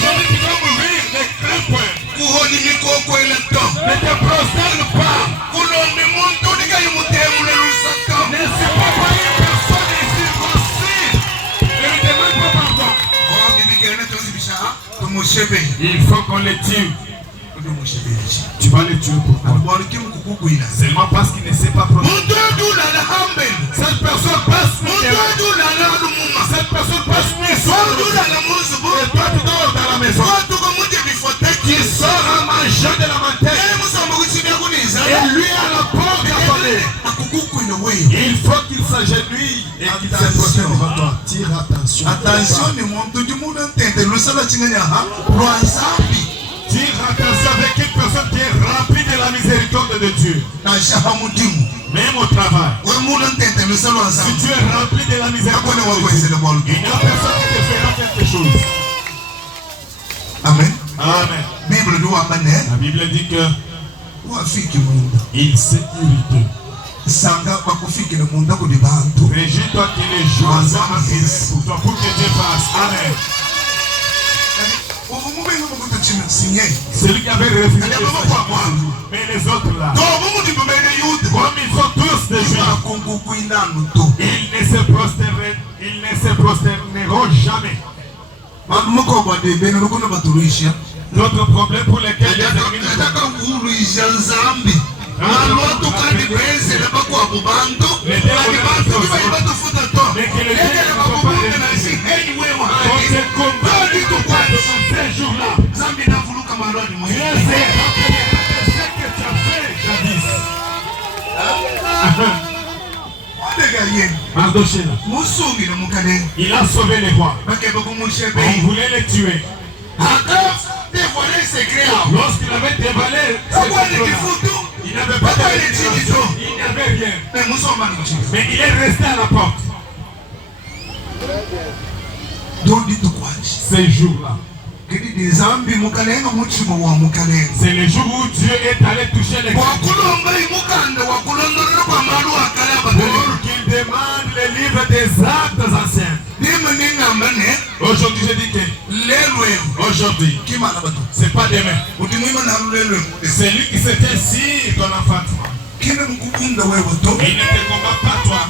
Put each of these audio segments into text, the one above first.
Aujourd'hui, tu dois ouvrir les grands points. Kuhoni mikoko electo. Ne te prosterne pas. Kulonde muntu nikayimutemule lusaka. Ne suis pas pour une personne incirconcis. Ne lui demande pas pardon. Oh, bibi kene tozibisha. Tumushebe. Il faut qu'on les tue. Tumushebe. Tu vas les tuer pourquoi? Seulement parce qu'il ne sait pas protéger. Cette personne passe. Cette personne passe. Et toi tu dors dans la maison. Tu sors en mangeant de la mantelle. Et lui à la porte appelée. Il faut qu'il s'agenouille et qu'il se prosterne devant toi. Tire attention. Attention, ne monte du monde entendre. Le salaire chinganya ha. Roazabi. Tire attention avec une personne qui est remplie de la miséricorde de Dieu. Même au travail. Si tu es rempli de la miséricorde de Dieu, il n'y a personne qui te fera quelque chose. Amen. Amen. La Bible dit que il s'est irrité. Réjouis-toi que les jours sont pour toi, pour que Dieu fasse. Amen. Celui qui avait refusé de faire, mais les autres là, comme ils sont tous des juifs, ils ne se prosterneront jamais. L'autre problème pour lesquels les il a sauvé les rois. On voulait les tuer. Lorsqu'il avait dévalé, il n'avait pas de il n'y avait rien. Mais il est resté à la porte. Ces jours-là, c'est le jour où Dieu est allé toucher les pour qu'il demande les livres des actes anciens. Aujourd'hui, je dis que aujourd'hui, c'est pas demain. C'est lui qui s'était si ton enfant. Il ne te combat pas toi.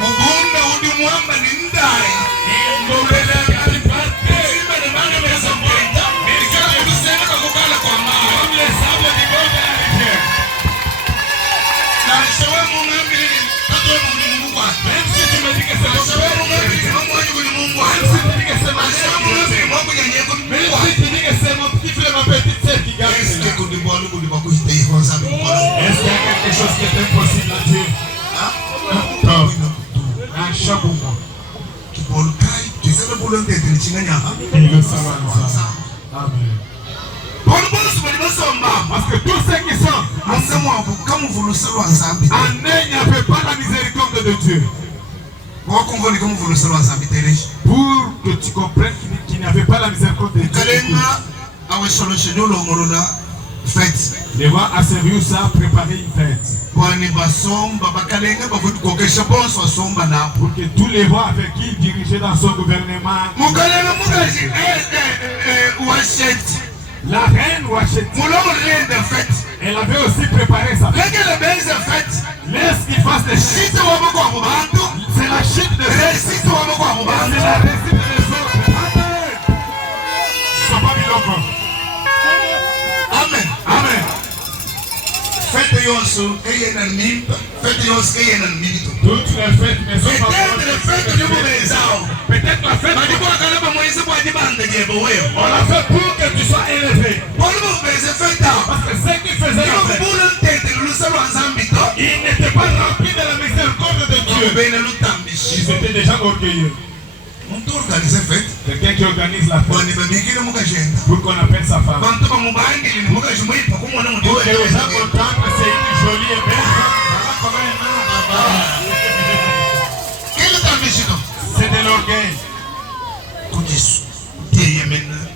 C'est mon petit frère, ma petite sœur qui gagne. Est-ce qu'il y a quelque chose qui est impossible à Dieu? Un chapeau. Il veut savoir ça. Amen. Parce que tous ceux qui sont en eux n'avaient pas la miséricorde de Dieu. Pour que tu comprennes qu'il n'y avait pas la miséricorde de Dieu. Les rois a servi ça à préparer une fête. Pour que tous les rois avec qui il dirigeait dans son gouvernement. La reine Wachet, elle avait aussi préparé sa fête. Laisse qu'il fasse des chutes. C'est la chute de c'est la réussite des autres. Amen. Sois biloko. Amen. Amen. Fête yosu kayena nimba. Fête yosu kayena milito. Toutes les fêtes ne sont pas peut-être la fête. On l'a fait pour que tu sois élevé. Parce que ceux qui faisaient la fête, ils n'étaient pas remplis de la miséricorde de Dieu. Ils étaient déjà orgueilleux. Quelqu'un qui organise la fête pour qu'on appelle sa femme. Pour que les gens contemplent, c'est une jolie et belle femme. C'est de l'orgueil.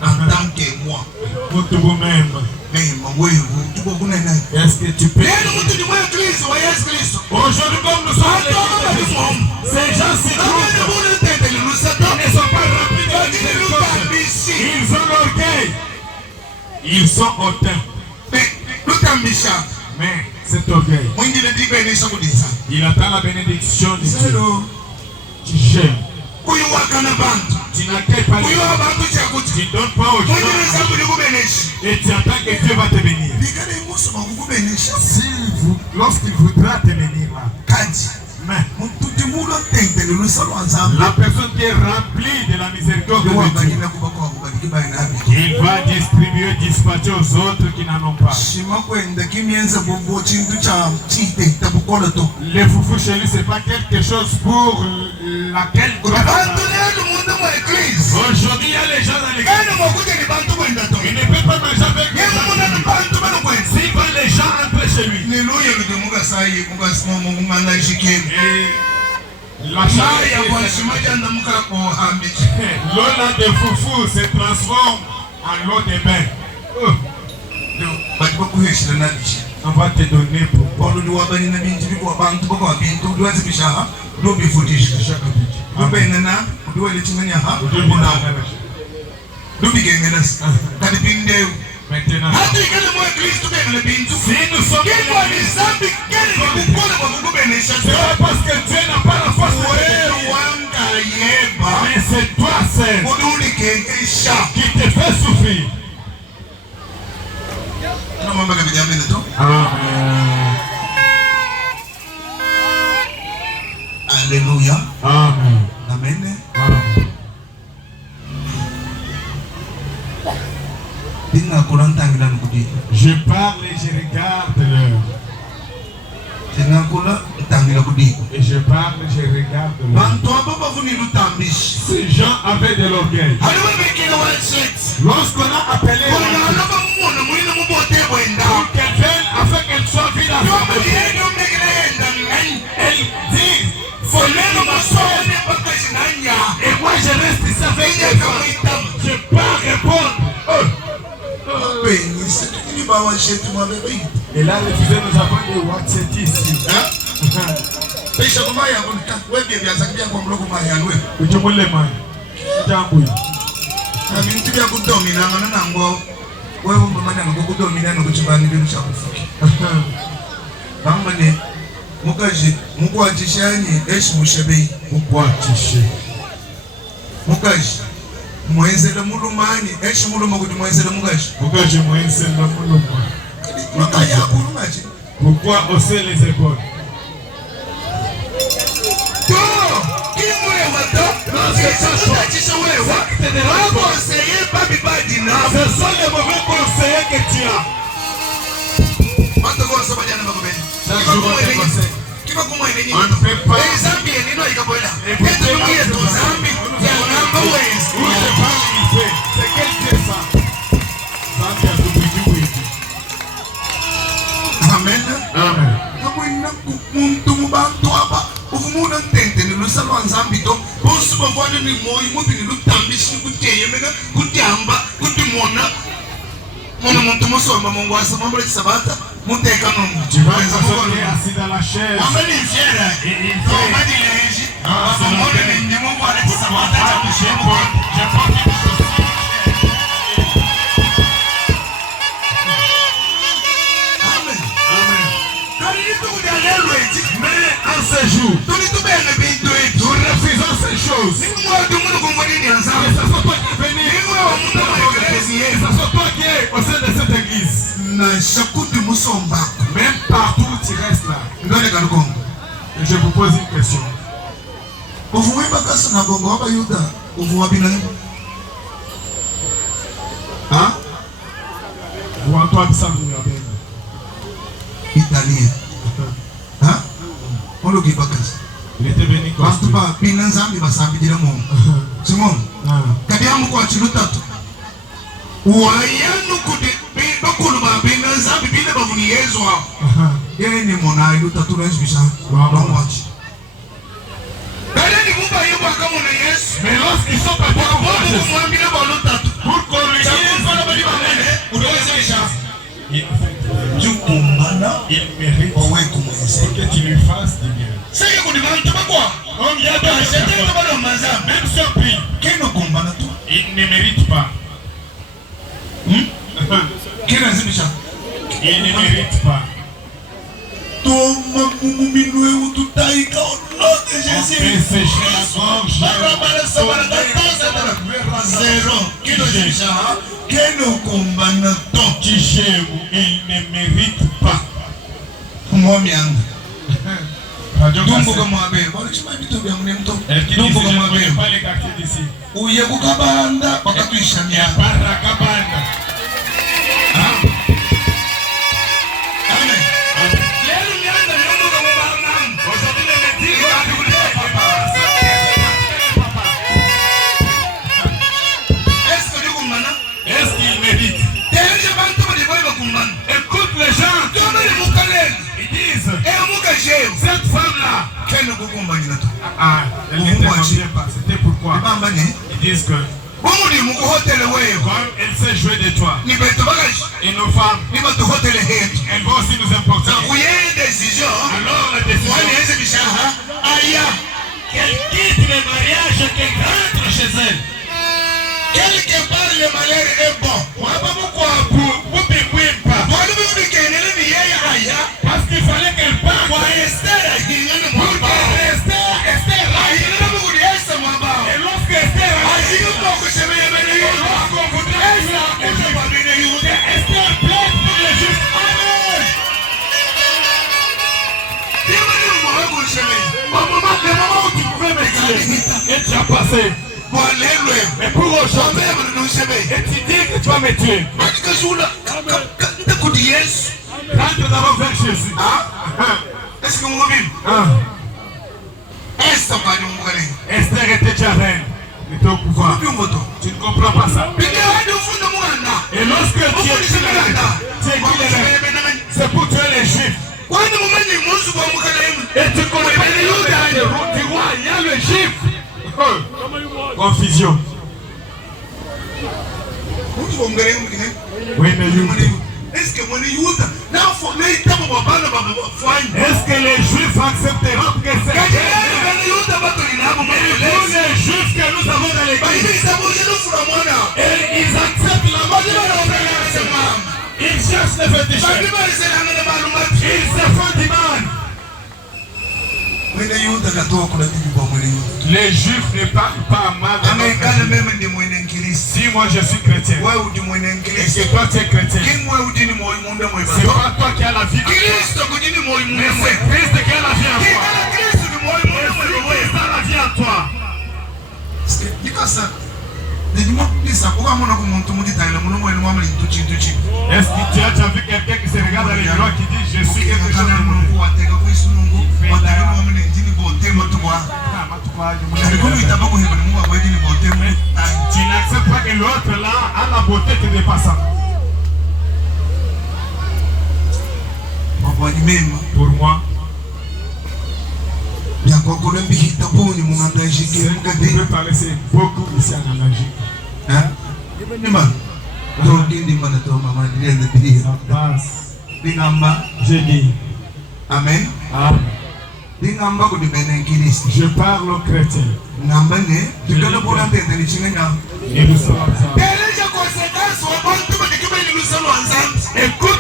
En tant que moi. Pour vous-même. Est-ce que tu peux? Aujourd'hui, comme nous sommes, ces gens s'y trouvent. Ils ne sont pas remplis de la miséricorde. Ils ont l'orgueil. Ils sont hautains. Mais cet orgueil, il attend la bénédiction de Dieu. Tu gênes. Tu n'accueilles pas les gens. Tu ne donnes pas aux gens. Et tu attends que Dieu va te bénir. Lorsqu'il voudra te bénir là. Mais la personne qui est remplie de la miséricorde de Dieu, il va dispatcher aux autres qui n'en ont pas. Les foufous chez lui, ce n'est pas quelque chose pour laquelle aujourd'hui il y a les gens dans l'église. Il ne peut pas manger avec les gens. S'il va les gens entrer chez lui. L'eau de foufou se transforme en l'eau de bain. On va te donner pour maintenant, si nous sommes c'est parce que Dieu n'a pas la force mais c'est toi seul qui te fait souffrir. Amen. Alléluia. Amen. Amen. Amen. Je parle et je regarde l'heure. Et je parle et je regarde l'heure. Ces gens avaient de l'orgueil. Lorsqu'on a appelé pour qu'elle vienne afin qu'elle soit vide à sa elle dit et moi je reste ici avec elle. Je ne peux pas répondre. Et là, refusé, nous avons des WhatsApp ici. Mwenzele mulumani eshi muluma kuti mwenzele mukashi mukashi mwenzele muluma makaya akulumachi pourquoi hausser les épaules to kimwewa to nzisachishwewa conseiller babi badina ce sont les mauvais conseillers que tu as mando konso bajana bakubeni chaque jour on te conseille kiba kumwe nenyi on ne peut pas zambi nino ikabola eto tukiye to zambi ya namba wezi c'est quel Dieu ça? Zambi a tout dit. Amen. Amen. Kamwina kumuntu mubantu aba uvumuna ntente ni lusalo nzambi to bosu bavana ni moyi mubini lutambishi kuteye mega kutyamba kutimona mona muntu musoma mungu asama muri sabata muteka nomu tu vas t'asseoir assis dans la chaise amani fiera amani leji amoni ni mungu ala sabata cha kushembo mais en ce jour nous refusons ces choses et ça soit toi qui es venu et ça soit toi qui es au sein de cette église même partout où tu restes là et je vous pose une question hein ou Antoine Sambou italien hein on il était venu comme ça binanzambi basambidira mu Simon kadiamu kwa chilutatu wayanu kude bakulu ba binanzambi bine bavuni yezwa yeye ni mona ilutatu resbisha don't watch dale ni mumba yebo kama na Yesu mais lorsqu'ils sont partis pour mwambile balutatu pour corriger il mérite que tu lui fasses du bien. Même son pays, il ne mérite pas. Qui est Micha? Il ne mérite pas. Toma mumuminue ututaika l'autre On Jésus. fait sécher la gorge. Zéro. Qui est Micha? Quel combat Ticheu, il ne mérite pas. moi mianga. Radio Dumbo Kassé. kama abe. Bali chima bitu bya mnemto. Elle qui dit Dumbo je ne kama connais abe. pas les quartiers d'ici. Uye kukabanda bakatuisha Il y a mianga. Barracabana. Amen. Aujourd'hui, le métier est-ce qu'il mérite? Écoute les gens. Ils disent cette femme-là. Elle n'était pas. C'était pourquoi? Ils disent que comme elle sait jouer de toi. Et nos femmes, elles vont aussi nous importer. Alors la décision qu'elle quitte le mariage, qu'elle rentre chez elle. Quelque part le malheur est bon. Parce qu'il fallait qu'elle parte. Pour et lorsque Esther Esther plaide pour les justes. Amen. Le moment où tu pouvais me tuer, et tu as passé. Mais pour aujourd'hui, et tu dis que tu vas me tuer. Rentre d'abord vers Jésus. Est-ce que vous m'avez Esther était déjà reine. Elle était au pouvoir. Tu ne comprends pas ça. Et lorsque tu es qui c'est pour tuer les Juifs. Et tu connais pas les Juifs du roi, il y a le Juif. Confusion. Oui, mais est-ce que les Juifs accepteront que c'est les Juifs que nous avons dans l'église? Et ils acceptent la mort de la ils cherchent les fétiches. Ils se font du mal. Les Juifs ne parlent pas mal. Si moi je suis chrétien et que toi tu es chrétien, c'est pas toi qui as la vie en toi, mais c'est Christ qui a la vie en toi. Christ a la vie en toi. Est-ce que tu as déjà vu quelqu'un qui se regarde dans les miroirs qui dit je suis quelque chose de mauvais? Tu n'acceptes pas que l'autre là a la beauté qui dépasse. Pour moi, bien qu'on connaisse bien beaucoup de mon engagé qui est parler c'est beaucoup ici en Belgique. Hein? Je dis Amen. Je parle aux chrétiens. Et nous sommes ensemble. Écoute